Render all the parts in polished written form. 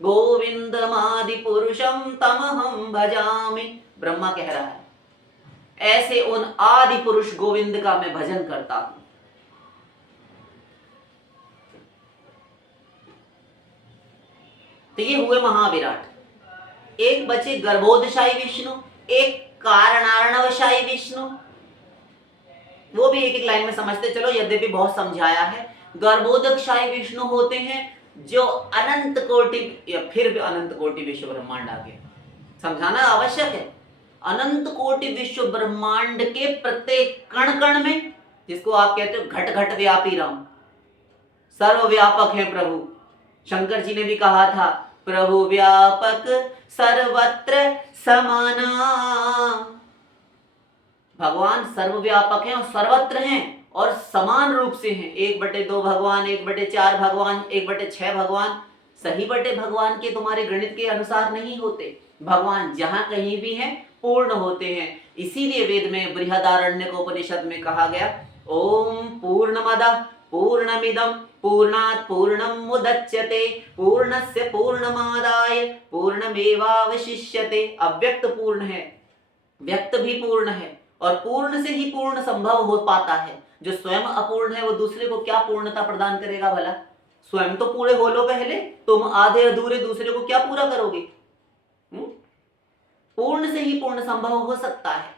गोविंदमादि पुरुषम तमहम भजामि। ब्रह्मा कह रहा है ऐसे उन आदि पुरुष गोविंद का मैं भजन करता हूं। तो ये हुए महाविराट। एक बचे गर्भोदशाई विष्णु, एक कारणार्णवशाई विष्णु। वो भी एक एक लाइन में समझते चलो, यद्यपि बहुत समझाया है। गर्भोदकशाही विष्णु होते हैं जो अनंत कोटि, या फिर भी अनंत कोटि विश्व ब्रह्मांड आगे समझाना आवश्यक है। अनंत कोटि विश्व ब्रह्मांड के प्रत्येक कण कण में, जिसको आप कहते हो घट घट व्यापी राम, सर्वव्यापक है प्रभु। शंकर जी ने भी कहा था प्रभु व्यापक सर्वत्र समाना। भगवान सर्वव्यापक हैं और सर्वत्र हैं और समान रूप से हैं। 1/2 भगवान, 1/4 भगवान, 1/6 भगवान। सही बटे भगवान के तुम्हारे गणित के अनुसार नहीं होते। भगवान जहां कहीं भी हैं पूर्ण होते हैं। इसीलिए वेद में बृहदारण्यक उपनिषद में कहा गया ओम पूर्णमदः पूर्णमिदं पूर्णात् पूर्णं मुदच्यते पूर्णस्य पूर्णमादाय पूर्णमेवावशिष्यते। अव्यक्त पूर्ण है, व्यक्त भी पूर्ण है और पूर्ण से ही पूर्ण संभव हो पाता है। जो स्वयं अपूर्ण है वो दूसरे को क्या पूर्णता प्रदान करेगा भला? स्वयं तो पूरे हो लो पहले, तुम आधे अधूरे दूसरे को क्या पूरा करोगे? पूर्ण से ही पूर्ण संभव हो सकता है।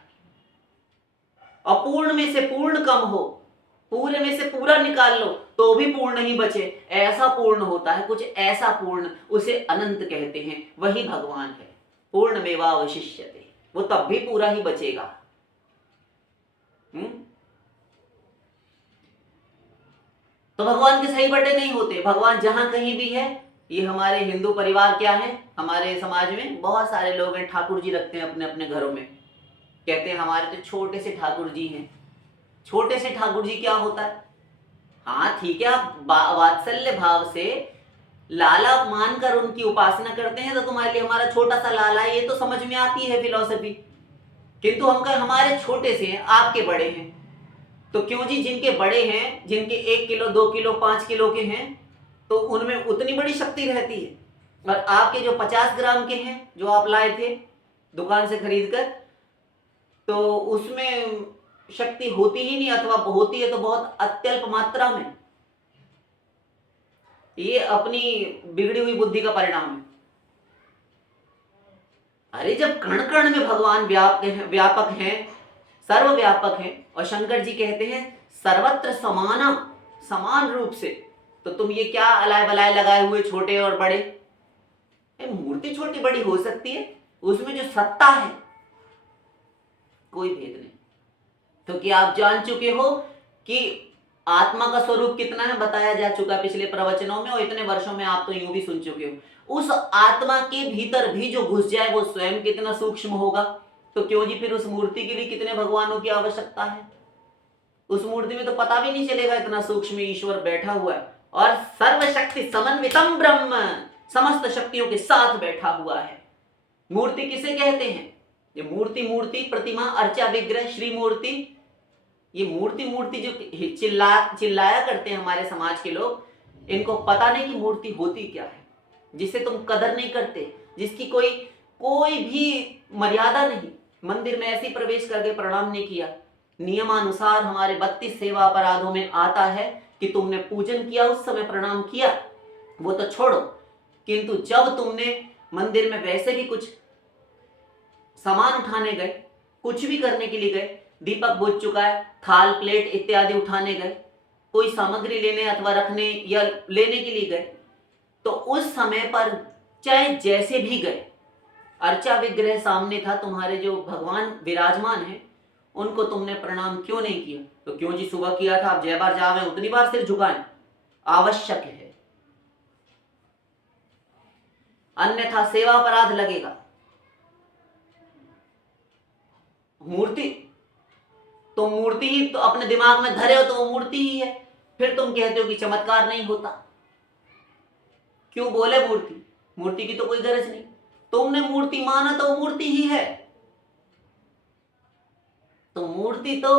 अपूर्ण में से पूर्ण कम हो, पूरे में से पूरा निकाल लो तो भी पूर्ण ही बचे, ऐसा पूर्ण होता है। कुछ ऐसा पूर्ण, उसे अनंत कहते हैं, वही भगवान है। पूर्णमेवावशिष्यते, वो तब भी पूरा ही बचेगा। तो भगवान के सही बटे नहीं होते। भगवान जहां कहीं भी है। ये हमारे हिंदू परिवार क्या है, हमारे समाज में बहुत सारे लोग हैं ठाकुर जी रखते हैं अपने अपने घरों में। कहते हैं हमारे तो छोटे से ठाकुर जी हैं। छोटे से ठाकुर जी क्या होता है? हाँ ठीक है, आप वात्सल्य भाव से लाला मानकर उनकी उपासना करते हैं तो तुम्हारे लिए हमारा छोटा सा लाला, ये तो समझ में आती है फिलॉसफी। किंतु हम हमारे छोटे से हैं, आपके बड़े हैं। तो क्यों जी, जिनके बड़े हैं, जिनके 1 किलो 2 किलो 5 किलो के हैं, तो उनमें उतनी बड़ी शक्ति रहती है। और आपके जो 50 ग्राम के हैं जो आप लाए थे दुकान से खरीद कर, तो उसमें शक्ति होती ही नहीं, अथवा होती है तो बहुत अत्यल्प मात्रा में। ये अपनी बिगड़ी हुई बुद्धि का परिणाम है। अरे जब कण कण में भगवान व्यापक हैं, सर्वव्यापक हैं, और शंकर जी कहते हैं सर्वत्र समाना, समान रूप से, तो तुम ये क्या अलाय बलाय लगाए हुए छोटे और बड़े? मूर्ति छोटी बड़ी हो सकती है, उसमें जो सत्ता है कोई भेद नहीं। तो क्या आप जान चुके हो कि आत्मा का स्वरूप कितना है? बताया जा चुका पिछले प्रवचनों में, और इतने वर्षों में आप तो यूं भी सुन चुके हो। उस आत्मा के भीतर भी जो घुस जाए वो स्वयं कितना सूक्ष्म होगा। तो क्यों जी फिर उस मूर्ति के लिए कितने भगवानों की आवश्यकता है? उस मूर्ति में तो पता भी नहीं चलेगा इतना सूक्ष्म ईश्वर बैठा हुआ है। और सर्वशक्ति समन्वितम ब्रह्म, समस्त शक्तियों के साथ बैठा हुआ है। मूर्ति किसे कहते हैं? ये मूर्ति प्रतिमा अर्चा विग्रह श्री मूर्ति, ये मूर्ति जो चिल्लाया करते हैं हमारे समाज के लोग, इनको पता नहीं कि मूर्ति होती क्या है, जिसे तुम कदर नहीं करते, जिसकी कोई भी मर्यादा नहीं। मंदिर में ऐसे प्रवेश करके प्रणाम नहीं किया। नियमानुसार हमारे 32 सेवा अपराधों में आता है कि तुमने पूजन किया उस समय प्रणाम किया, वो तो छोड़ो, किंतु जब तुमने मंदिर में वैसे भी कुछ सामान उठाने गए, कुछ भी करने के लिए गए, दीपक बुझ चुका है, थाल प्लेट इत्यादि उठाने गए, कोई सामग्री लेने अथवा रखने या लेने के लिए गए, तो उस समय पर चाहे जैसे भी गए, अर्चा विग्रह सामने था, तुम्हारे जो भगवान विराजमान है उनको तुमने प्रणाम क्यों नहीं किया? तो क्यों जी सुबह किया था, आप जय बार जावे उतनी बार सिर झुकाएं, आवश्यक है, अन्यथा सेवा अपराध लगेगा। मूर्ति तो मूर्ति ही तो अपने दिमाग में धरे हो तो वो मूर्ति ही है, फिर तुम कहते हो कि चमत्कार नहीं होता। क्यों बोले मूर्ति की तो कोई गरज नहीं, तुमने मूर्ति माना तो वो मूर्ति ही है। तो मूर्ति तो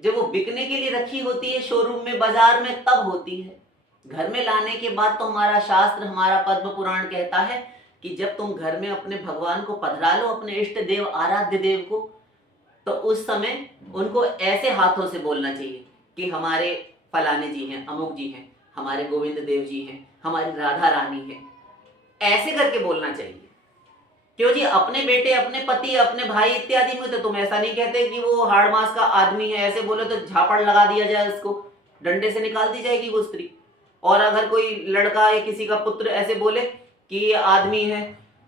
जब वो बिकने के लिए रखी होती है शोरूम में बाजार में तब होती है, घर में लाने के बाद तो हमारा शास्त्र, हमारा पद्म पुराण कहता है कि जब तुम घर में अपने भगवान को पधरा लो, अपने इष्ट देव आराध्य देव को, तो उस समय उनको ऐसे हाथों से बोलना चाहिए कि हमारे फलाने जी हैं, अमुक जी हैं, हमारे गोविंद देव जी हैं, हमारी राधा रानी है, ऐसे करके बोलना चाहिए। क्यों जी? अपने बेटे, अपने पति, अपने भाई इत्यादि में तो तुम ऐसा नहीं कहते कि वो हाड़ मास का आदमी है, ऐसे बोले तो झापड़ लगा दिया जाए, उसको डंडे से निकाल दी जाएगी वो स्त्री। और अगर कोई लड़का या किसी का पुत्र ऐसे बोले कि ये आदमी है,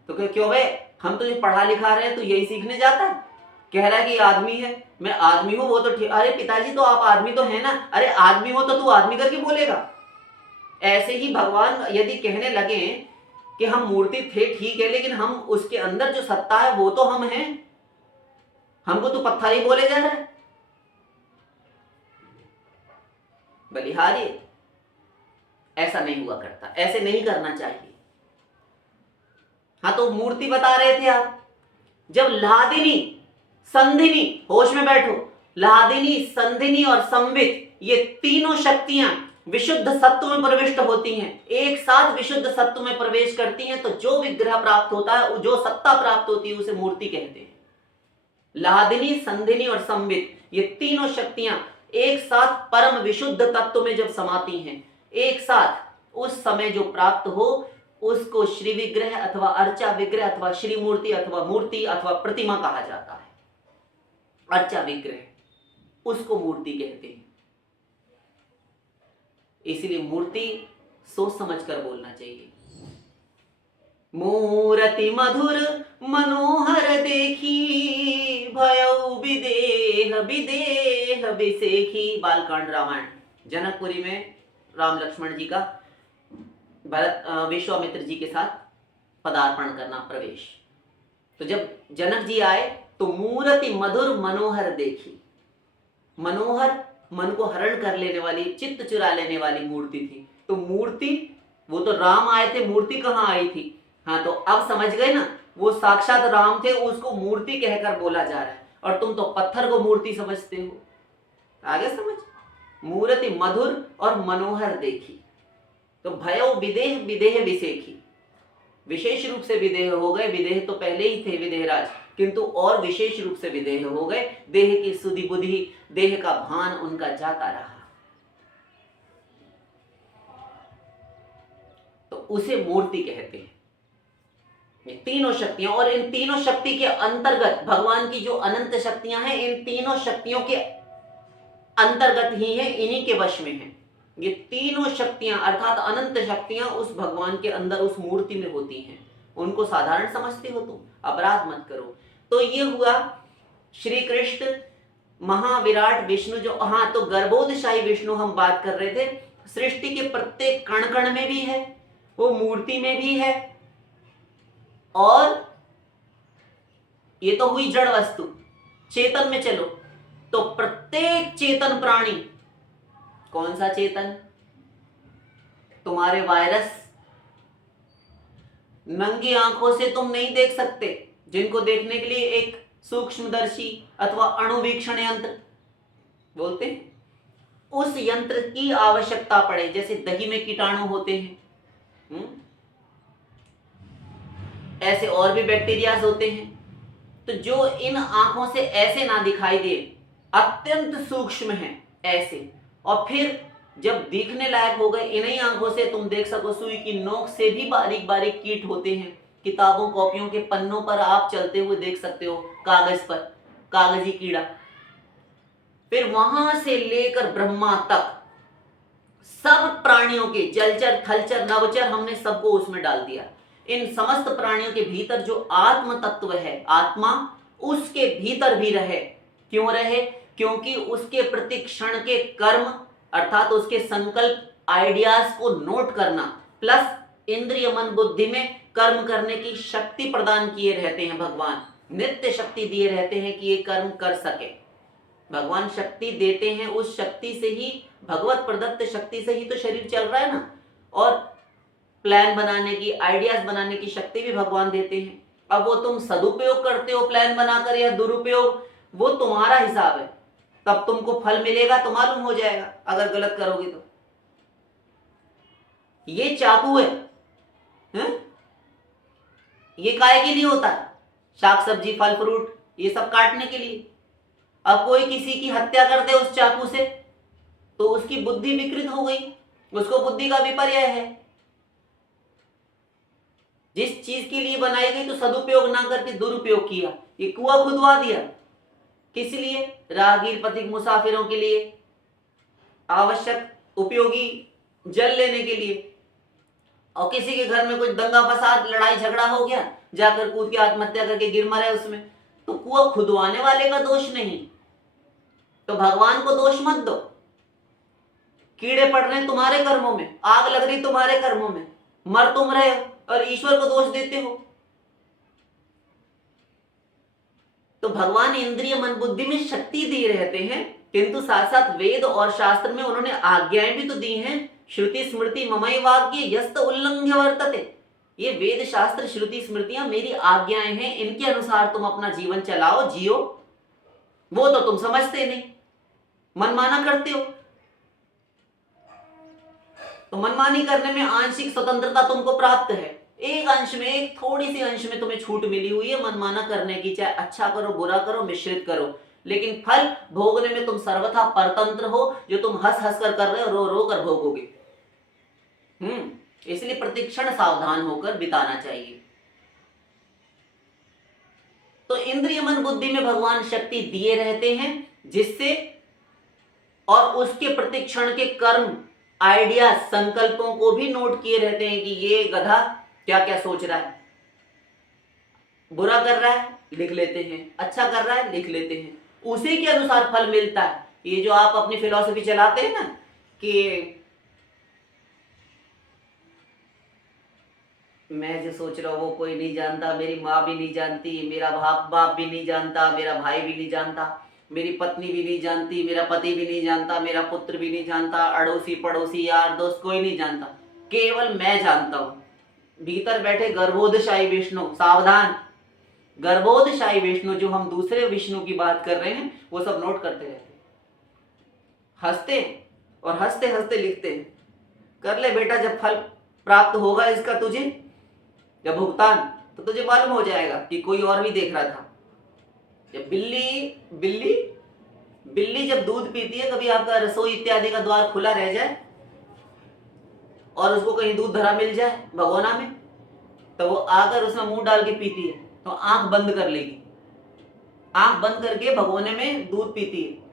तो क्यों भाई, हम तो ये पढ़ा लिखा रहे हैं, तो यही सीखने जाता है, कह रहा है कि आदमी है, मैं आदमी हूं, वो तो ठीक। अरे पिताजी तो आप आदमी तो है ना, अरे आदमी हो तो तू आदमी करके बोलेगा। ऐसे ही भगवान यदि कहने लगे कि हम मूर्ति थे ठीक है, लेकिन हम उसके अंदर जो सत्ता है वो तो हम हैं, हमको तो पत्थर ही बोले जा रहा है, बलिहारी। ऐसा नहीं हुआ करता, ऐसे नहीं करना चाहिए। हाँ, तो मूर्ति बता रहे थे आप, जब लादिनी संधिनी, होश में बैठो, लादिनी संधिनी और संवित, ये तीनों शक्तियां विशुद्ध सत्व में प्रविष्ट होती हैं, एक साथ विशुद्ध सत्व में प्रवेश करती हैं, तो जो विग्रह प्राप्त होता है, जो सत्ता प्राप्त होती है, उसे मूर्ति कहते हैं। लादिनी, संधिनी और संवित, ये तीनों शक्तियां एक साथ परम विशुद्ध तत्व में जब समाती हैं, एक साथ, उस समय जो प्राप्त हो उसको श्री विग्रह अथवा अर्चा विग्रह अथवा श्री मूर्ति अथवा मूर्ति अथवा प्रतिमा कहा जाता है। अर्चा विग्रह, उसको मूर्ति कहते हैं। इसलिए मूर्ति सोच समझ कर बोलना चाहिए। मूर्ति मधुर मनोहर देखी, भयउ विदेह विदेह विसेखी। बालकांड रामायण, जनकपुरी में राम लक्ष्मण जी का भरत विश्वामित्र जी के साथ पदार्पण करना, प्रवेश। तो जब जनक जी आए तो मूर्ति मधुर मनोहर देखी, मनोहर, मन को हरण कर लेने वाली, चित्त चुरा लेने वाली मूर्ति थी। तो मूर्ति, वो तो राम आए थे, मूर्ति कहाँ आई थी? हाँ, तो अब समझ गए ना, वो साक्षात राम थे, उसको मूर्ति कहकर बोला जा रहा है, और तुम तो पत्थर को मूर्ति समझते हो। आगे समझ, मूर्ति मधुर और मनोहर देखी, तो भयो विदेह विदेह विसेखी, विशेष रूप से विदेह हो गए। विदेह तो पहले ही थे विदेहराज, किंतु और विशेष रूप से विदेह हो गए। देह की सुधि बुद्धि, देह का भान उनका जाता रहा, तो उसे मूर्ति कहते हैं। ये तीनों शक्तियां, और इन तीनों शक्ति के अंतर्गत भगवान की जो अनंत शक्तियां हैं, इन तीनों शक्तियों के अंतर्गत ही है, इन्हीं के वश में है। ये तीनों शक्तियां अर्थात अनंत शक्तियां उस भगवान के अंदर, उस मूर्ति में होती हैं। उनको साधारण समझते हो तुम, अपराध मत करो। तो ये हुआ श्री कृष्ण महाविराट विष्णु जो, हाँ, तो गर्भोदशाही विष्णु हम बात कर रहे थे। सृष्टि के प्रत्येक कण कण में भी है, वो मूर्ति में भी है, और ये तो हुई जड़ वस्तु। चेतन में चलो तो प्रत्येक चेतन प्राणी, कौन सा चेतन? तुम्हारे वायरस नंगी आंखों से तुम नहीं देख सकते, जिनको देखने के लिए एक सूक्ष्मदर्शी अथवा अणुवीक्षण यंत्र बोलते हैं, उस यंत्र की आवश्यकता पड़े। जैसे दही में कीटाणु होते हैं, ऐसे और भी बैक्टीरियाज होते हैं। तो जो इन आंखों से ऐसे ना दिखाई दे, अत्यंत सूक्ष्म है ऐसे, और फिर जब दिखने लायक हो गए, इन्हीं आंखों से तुम देख सको, सुई की नोक से भी बारीक बारीक कीट होते हैं। किताबों कॉपियों के पन्नों पर आप चलते हुए देख सकते हो, कागज पर कागजी कीड़ा। फिर वहां से लेकर ब्रह्मा तक सब प्राणियों के, जलचर थलचर नवचर, हमने सबको उसमें डाल दिया। इन समस्त प्राणियों के भीतर जो आत्म तत्व है, आत्मा, उसके भीतर भी रहे। क्यों रहे? क्योंकि उसके प्रति क्षण के कर्म अर्थात उसके संकल्प, आइडियाज को नोट करना, प्लस इंद्रिय मन बुद्धि में कर्म करने की शक्ति प्रदान किए रहते हैं भगवान। नित्य शक्ति दिए रहते हैं कि ये कर्म कर सके। भगवान शक्ति देते हैं, उस शक्ति से ही, भगवत प्रदत्त शक्ति से ही तो शरीर चल रहा है ना। और प्लान बनाने की, आइडियाज बनाने की शक्ति भी भगवान देते हैं। अब वो तुम सदुपयोग करते हो प्लान बनाकर या दुरुपयोग, वो तुम्हारा हिसाब है। तब तुमको फल मिलेगा तो मालूम हो जाएगा, अगर गलत करोगे तो। ये चाकू है? ये काय के लिए होता है? शाक सब्जी फल फ्रूट ये सब काटने के लिए। अब कोई किसी की हत्या कर दे उस चाकू से तो उसकी बुद्धि विकृत हो गई, उसको बुद्धि का विपर्य है। जिस चीज के लिए बनाई गई तो सदुपयोग ना करके दुरुपयोग किया, ये कुआं खुदवा दिया। किस लिए? राहगीर पथिक मुसाफिरों के लिए आवश्यक उपयोगी जल लेने के लिए। और किसी के घर में कुछ दंगा फसाद लड़ाई झगड़ा हो गया, जाकर कूद के आत्महत्या करके गिर मरे उसमें, तो कुआं खुदवाने वाले का दोष नहीं, तो भगवान को दोष मत दो। कीड़े पड़ रहे हैं तुम्हारे कर्मों में, आग लग रही तुम्हारे कर्मों में, मर तुम रहे हो और ईश्वर को दोष देते हो। तो भगवान इंद्रिय मन बुद्धि में शक्ति दिए रहते हैं, किंतु साथ साथ वेद और शास्त्र में उन्होंने आज्ञाएं भी तो दी हैं। श्रुति स्मृति ममई वाक्य यस्त उल्लंघ्य वर्तते। ये वेद शास्त्र श्रुति स्मृतियां मेरी आज्ञाएं हैं, इनके अनुसार तुम अपना जीवन चलाओ जियो। वो तो तुम समझते नहीं, मनमाना करते हो। तो मनमानी करने में आंशिक स्वतंत्रता तुमको प्राप्त है, एक अंश में, एक थोड़ी सी अंश में तुम्हें छूट मिली हुई है मनमाना करने की। चाहे अच्छा करो बुरा करो मिश्रित करो, लेकिन फल भोगने में तुम सर्वथा परतंत्र हो। जो तुम हंस हंस कर रहे हो रो रो कर भोगोगे। इसलिए प्रतिक्षण सावधान होकर बिताना चाहिए। तो इंद्रिय मन बुद्धि में भगवान शक्ति दिए रहते हैं, जिससे और उसके प्रतिक्षण के कर्म आइडिया संकल्पों को भी नोट किए रहते हैं कि ये गधा क्या क्या सोच रहा है। बुरा कर रहा है लिख लेते हैं, अच्छा कर रहा है लिख लेते हैं, उसी के अनुसार फल मिलता है। ये जो आप अपनी फिलॉसफी चलाते हैं ना कि मैं जो सोच रहा हूं वो कोई नहीं जानता, मेरी माँ भी नहीं जानती, मेरा बाप भी नहीं जानता, मेरा भाई भी नहीं जानता, मेरी पत्नी भी नहीं जानती, मेरा पति भी नहीं जानता, मेरा पुत्र भी नहीं जानता, अड़ोसी पड़ोसी यार दोस्त कोई नहीं जानता, केवल मैं जानता हूं। भीतर बैठे गर्भोदशाही विष्णु, सावधान, गर्भोदशाही विष्णु जो हम दूसरे विष्णु की बात कर रहे हैं वो सब नोट करते रहते, हंसते और हंसते हंसते लिखते हैं। कर ले बेटा, जब फल प्राप्त होगा इसका तुझे, जब भुगतान, तो तुझे मालूम हो जाएगा कि कोई और भी देख रहा था। जब बिल्ली जब दूध पीती है, कभी आपका रसोई इत्यादि का द्वार खुला रह जाए और उसको कहीं दूध धरा मिल जाए भगोना में, तो वो आकर उसमें मुंह डाल के पीती है, तो आंख बंद कर लेगी, आंख बंद करके भगोने में दूध पीती है।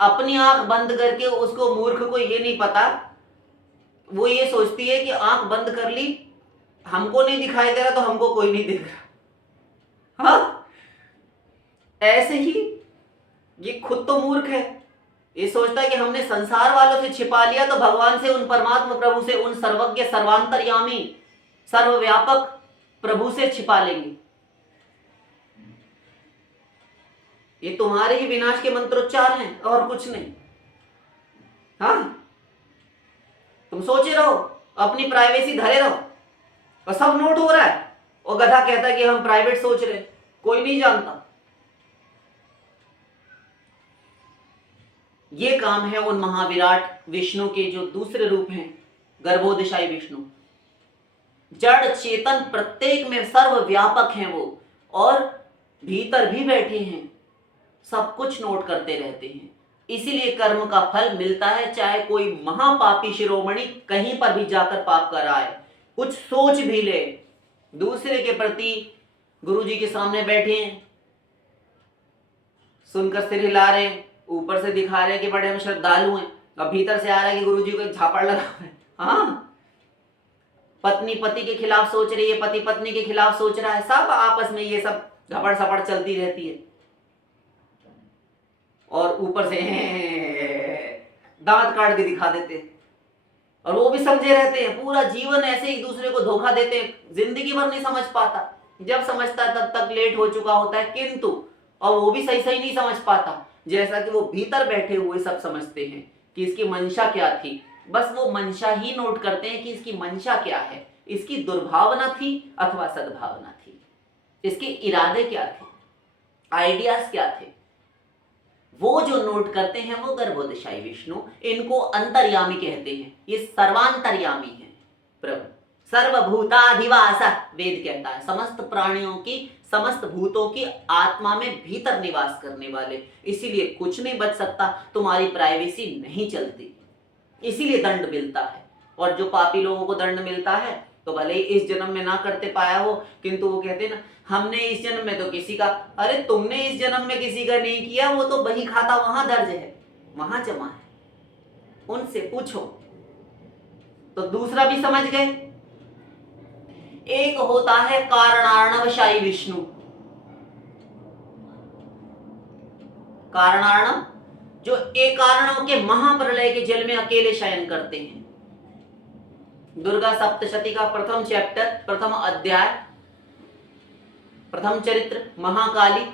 अपनी आंख बंद करके उसको, मूर्ख को ये नहीं पता, वो ये सोचती है कि आंख बंद कर ली, हमको नहीं दिखाई दे रहा तो हमको कोई नहीं देख रहा। हाँ, ऐसे ही ये खुद तो मूर्ख है, ये सोचता है कि हमने संसार वालों से छिपा लिया तो भगवान से, उन परमात्मा प्रभु से, उन सर्वज्ञ सर्वांतर्यामी सर्वव्यापक प्रभु से छिपा लेंगे। ये तुम्हारे ही विनाश के मंत्रोच्चार हैं और कुछ नहीं। हाँ, तुम सोचे रहो, अपनी प्राइवेसी धरे रहो, और सब नोट हो रहा है, और गधा कहता है कि हम प्राइवेट सोच रहे, कोई नहीं जानता। ये काम है उन महाविराट विष्णु के जो दूसरे रूप हैं, गर्भोदशाई विष्णु। जड़ चेतन प्रत्येक में सर्वव्यापक हैं वो, और भीतर भी बैठे हैं, सब कुछ नोट करते रहते हैं। इसीलिए कर्म का फल मिलता है, चाहे कोई महापापी शिरोमणि कहीं पर भी जाकर पाप कराए, कुछ सोच भी ले, दूसरे के प्रति गुरुजी के सामने बैठे हैं, सुनकर सिर हिला रहे हैं, ऊपर से दिखा रहे हैं कि बड़े हम श्रद्धालु हैं, अब भीतर से आ रहा है कि गुरुजी को एक झापड़ लगा है। हाँ, पत्नी पति के खिलाफ सोच रही है, पति पत्नी के खिलाफ सोच रहा है, सब आपस में ये सब झपड़ सपड़ चलती रहती है, और ऊपर से दांत काट के दिखा देते, और वो भी समझे रहते हैं। पूरा जीवन ऐसे एक दूसरे को धोखा देते हैं, जिंदगी भर नहीं समझ पाता, जब समझता है तब तक लेट हो चुका होता है, किंतु और वो भी सही सही नहीं समझ पाता, जैसा कि वो भीतर बैठे हुए सब समझते हैं कि इसकी मंशा क्या थी। बस वो मंशा ही नोट करते हैं कि इसकी मंशा क्या है, इसकी दुर्भावना थी अथवा सद्भावना थी, इसके इरादे क्या थे, आइडियाज क्या थे। वो जो नोट करते हैं वो गर्भोदशाई विष्णु, इनको अंतर्यामी कहते हैं। ये सर्वांतर्यामी है प्रभु। सर्वभूताधिवास वेद कहता है, समस्त प्राणियों की, समस्त भूतों की आत्मा में भीतर निवास करने वाले, इसीलिए कुछ नहीं बच सकता, तुम्हारी प्राइवेसी नहीं चलती, इसीलिए दंड मिलता है। और जो पापी लोगों को दंड मिलता है तो भले ही इस जन्म में ना करते पाया हो, किंतु वो कहते हैं ना, हमने इस जन्म में तो किसी का, अरे तुमने इस जन्म में किसी का नहीं किया, वो तो बही खाता वहां दर्ज है, वहां जमा है, उनसे पूछो। तो दूसरा भी समझ गए। एक होता है कारणार्णवशाई विष्णु। कारणार्णव जो एक कारणों के महाप्रलय के जल में अकेले शयन करते हैं। दुर्गा सप्तशती का प्रथम चैप्टर, प्रथम अध्याय, प्रथम चरित्र महाकाली,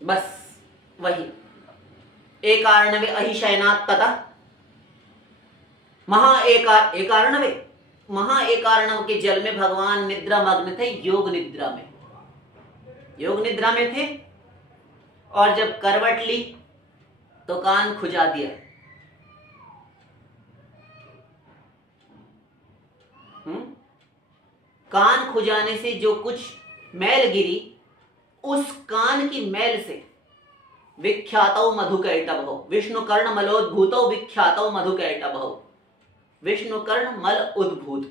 बस वही। एकार्णवे अहिशयनात् तथा महा एकार्णव के जल में भगवान निद्रा मग्न थे, योग निद्रा में थे, और जब करवट ली तो कान खुजा दिया। कान खुजाने से जो कुछ मैल गिरी, उस कान की मैल से विख्यातो मधुकैटभौ, विष्णु कर्ण मलोद्भूतो विख्यातो मधुकैटभौ, विष्णु कर्ण मल उद्भूत,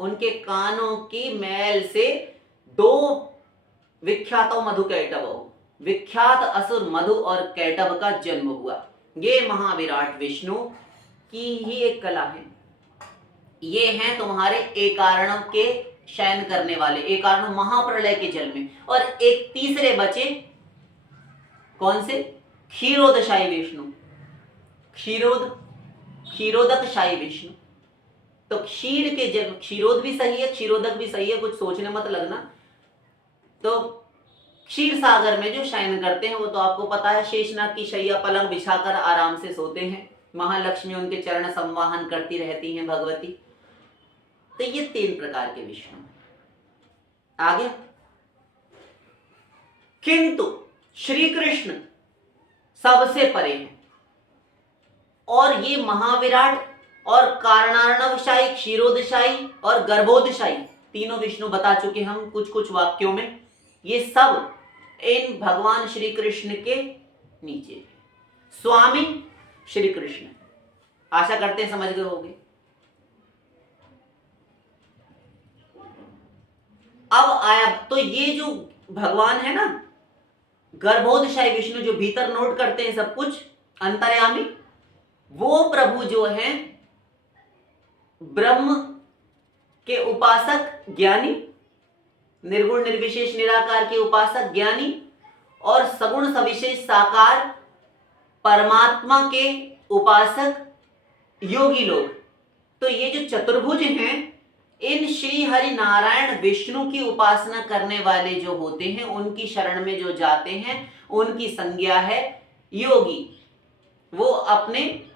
उनके कानों की मैल से दो विख्यातो मधुकैटभौ, विख्यात असुर मधु और कैटभ का जन्म हुआ। ये महाविराट विष्णु की ही एक कला है। ये हैं तुम्हारे एकार्णव के शयन करने वाले, एकार्णव महाप्रलय के जल में। और एक तीसरे बचे, कौन से? क्षीरोदशाई विष्णु, क्षीरोदकशाई विष्णु। तो क्षीर के जन्म, क्षीरोद भी सही है, क्षीरोदक भी सही है, कुछ सोचने मत लगना। तो क्षीर सागर में जो शयन करते हैं वो तो आपको पता है, शेषनाग की शैया पलंग बिछाकर आराम से सोते हैं, महालक्ष्मी उनके चरण संवाहन करती रहती हैं, भगवती। तो ये 3 प्रकार के विष्णु आगे। किंतु श्री कृष्ण सबसे परे हैं, और ये महाविराट और कारणार्णवशाई, क्षीरोदशाई और गर्भोदशाई तीनों विष्णु बता चुके हम कुछ कुछ वाक्यों में। ये सब इन भगवान श्री कृष्ण के नीचे है। स्वामी श्री कृष्ण, आशा करते हैं समझ गए होंगे। अब आया तो ये जो भगवान है ना, गर्भोदशाई विष्णु जो भीतर नोट करते हैं सब कुछ, अंतर्यामी, वो प्रभु जो हैं ब्रह्म के उपासक ज्ञानी, निर्गुण निर्विशेष निराकार के उपासक ज्ञानी, और सगुण सविशेष साकार परमात्मा के उपासक योगी लोग। तो ये जो चतुर्भुज हैं, इन श्री हरि नारायण विष्णु की उपासना करने वाले जो होते हैं, उनकी शरण में जो जाते हैं, उनकी संज्ञा है योगी। वो अपने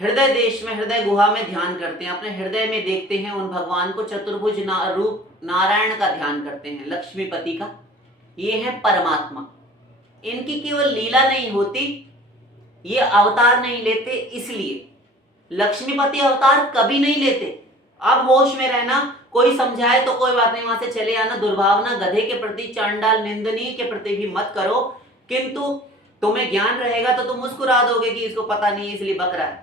हृदय देश में, हृदय गुहा में ध्यान करते हैं, अपने हृदय में देखते हैं उन भगवान को, चतुर्भुज रूप नारायण का ध्यान करते हैं, लक्ष्मीपति का। ये है परमात्मा। इनकी केवल लीला नहीं होती, ये अवतार नहीं लेते, इसलिए लक्ष्मीपति अवतार कभी नहीं लेते। अब होश में रहना, कोई समझाए तो कोई बात नहीं, वहां से चले आना। दुर्भावना गधे के प्रति, चांडाल निंदनीय के प्रति भी मत करो, किंतु तुम्हें ज्ञान रहेगा तो तुम मुस्कुरा दोगे कि इसको पता नहीं है इसलिए बक रहा है।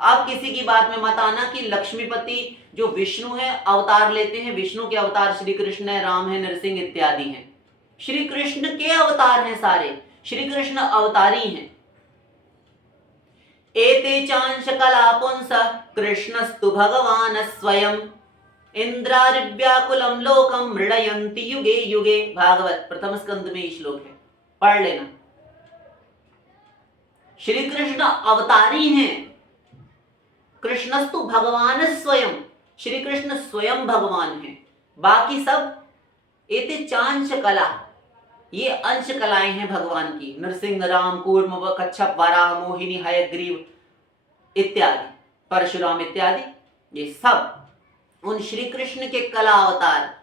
अब किसी की बात में मत आना कि लक्ष्मीपति जो विष्णु है अवतार लेते हैं। विष्णु के अवतार श्री कृष्ण है, राम है, नरसिंह इत्यादि हैं। श्री कृष्ण के अवतार हैं सारे, श्री कृष्ण अवतारी हैं। एते चांश कला पुंस कृष्णस्तु भगवान स्वयं इंद्रारिव्याकुलम लोकम मृडयन्ति युगे युगे। भागवत प्रथम स्कंद में श्लोक है, पढ़ लेना। श्री कृष्ण अवतारी हैं। कृष्णस्तु भगवान स्वयं, श्री कृष्ण स्वयं भगवान हैं। बाकी सब एते चांश कला, ये अंश कलाएं हैं भगवान की। नरसिंह, राम, कूर्म, कच्छप, वराह, मोहिनी, हयग्रीव इत्यादि, परशुराम इत्यादि, ये सब उन श्री कृष्ण के कला अवतार।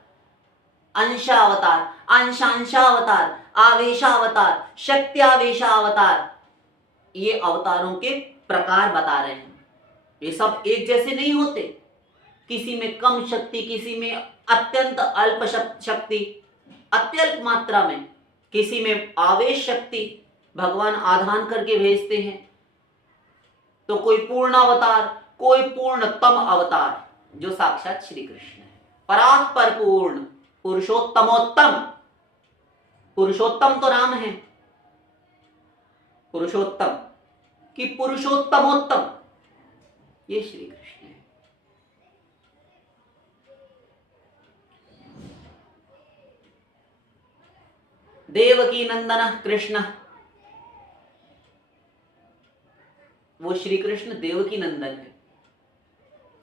अंशावतार, अंशांशावतार, आवेशावतार, शक्त्यावेशावतार, ये अवतारों के प्रकार बता रहे हैं। ये सब एक जैसे नहीं होते, किसी में कम शक्ति, किसी में अत्यंत अल्प शक्ति, अत्यल्प मात्रा में, किसी में आवेश शक्ति भगवान आधान करके भेजते हैं। तो कोई पूर्ण अवतार, कोई पूर्णतम अवतार जो साक्षात श्री कृष्ण है, परात् परिपूर्ण, पुरुषोत्तमोत्तम। पुरुषोत्तम तो राम है, पुरुषोत्तम कि पुरुषोत्तमोत्तम ये श्री कृष्ण है। देवकी नंदन कृष्ण, वो श्री कृष्ण देवकी नंदन है।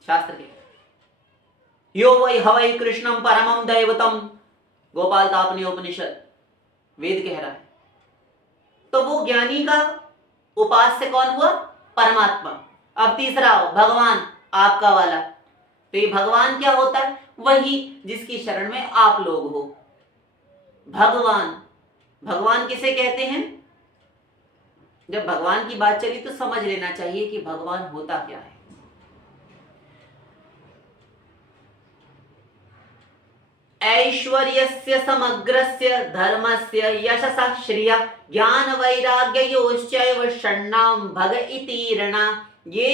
शास्त्र के यो वै हवै कृष्णम परमं दैवतम, गोपाल तापनी उपनिषद वेद कह रहा है। तो वो ज्ञानी का उपास्य कौन हुआ? परमात्मा। अब तीसरा भगवान आपका वाला, तो ये भगवान क्या होता है? वही जिसकी शरण में आप लोग हो। भगवान, भगवान किसे कहते हैं? जब भगवान की बात चली तो समझ लेना चाहिए कि भगवान होता क्या है। ऐश्वर्यस्य समग्रस्य धर्मस्य यशसा श्रिय ज्ञान वैराग्ययोश्चैव षण्णाम भग इति ऋणा। ये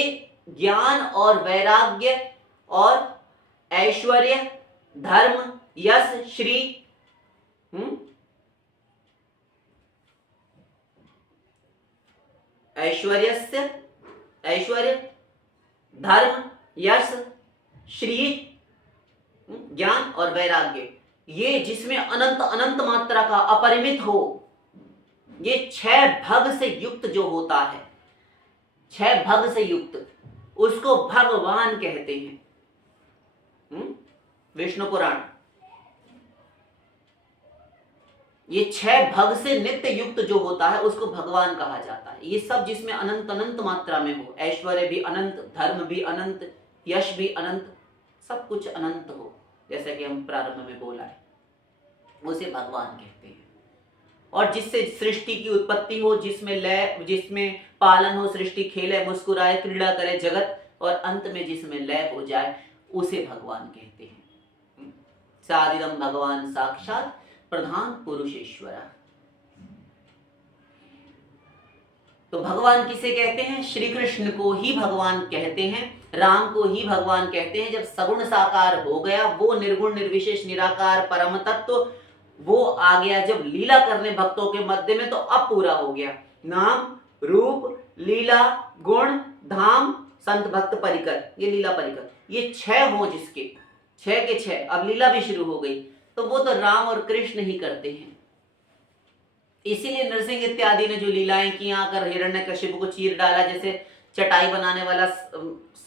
ज्ञान और वैराग्य और ऐश्वर्य, धर्म, यश, श्री, ऐश्वर्य, धर्म, यश, श्री, ज्ञान और वैराग्य, ये जिसमें अनंत अनंत मात्रा का अपरिमित हो, ये 6 भग से युक्त जो होता है, 6 भग से युक्त, उसको भगवान कहते हैं। विष्णु पुराण, ये 6 भग से नित्य युक्त जो होता है उसको भगवान कहा जाता है। ये सब जिसमें अनंत अनंत मात्रा में हो, ऐश्वर्य भी अनंत, धर्म भी अनंत, यश भी अनंत, सब कुछ अनंत हो, जैसा कि हम प्रारंभ में बोला है, उसे भगवान कहते हैं। और जिससे सृष्टि की उत्पत्ति हो, जिसमें लय, जिसमें पालन हो, सृष्टि खेले, मुस्कुराए, क्रीड़ा करे जगत, और अंत में जिसमें लय हो जाए, उसे भगवान कहते हैं। सादिदम भगवान साक्षात प्रधान पुरुषेश्वर। तो भगवान किसे कहते हैं? श्री कृष्ण को ही भगवान कहते हैं, राम को ही भगवान कहते हैं। जब सगुण साकार हो गया, वो निर्गुण निर्विशेष निराकार परम तत्व, वो आ गया जब लीला करने भक्तों के मध्य में, तो अब पूरा हो गया। नाम, रूप, लीला, गुण, धाम, संत भक्त परिकर, ये लीला परिकर, ये 6 हो जिसके, 6 के 6, अब लीला भी शुरू हो गई, तो वो तो राम और कृष्ण ही करते हैं। इसीलिए नरसिंह इत्यादि ने जो लीलाएं की, आकर हिरण्यकशिपु को चीर डाला, जैसे चटाई बनाने वाला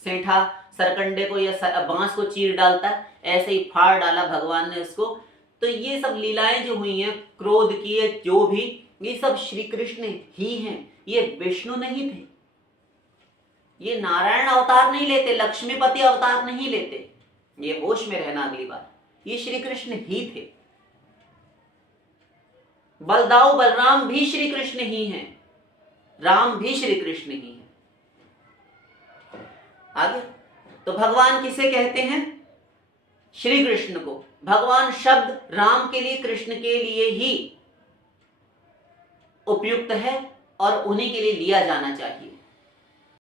सेंठा सरकंडे को या बांस को चीर डालता है, ऐसे ही फाड़ डाला भगवान ने उसको। तो ये सब लीलाएं जो हुई हैं, क्रोध किए जो भी, ये सब श्री कृष्ण ही हैं, ये विष्णु नहीं थे। ये नारायण अवतार नहीं लेते, लक्ष्मीपति अवतार नहीं लेते, ये होश में रहना अगली बार, ये श्री कृष्ण ही थे। बलदाऊ बलराम भी श्री कृष्ण ही हैं, राम भी श्री कृष्ण ही हैं। आगे तो भगवान किसे कहते हैं? श्री कृष्ण को। भगवान शब्द राम के लिए, कृष्ण के लिए ही उपयुक्त है और उन्हीं के लिए लिया जाना चाहिए।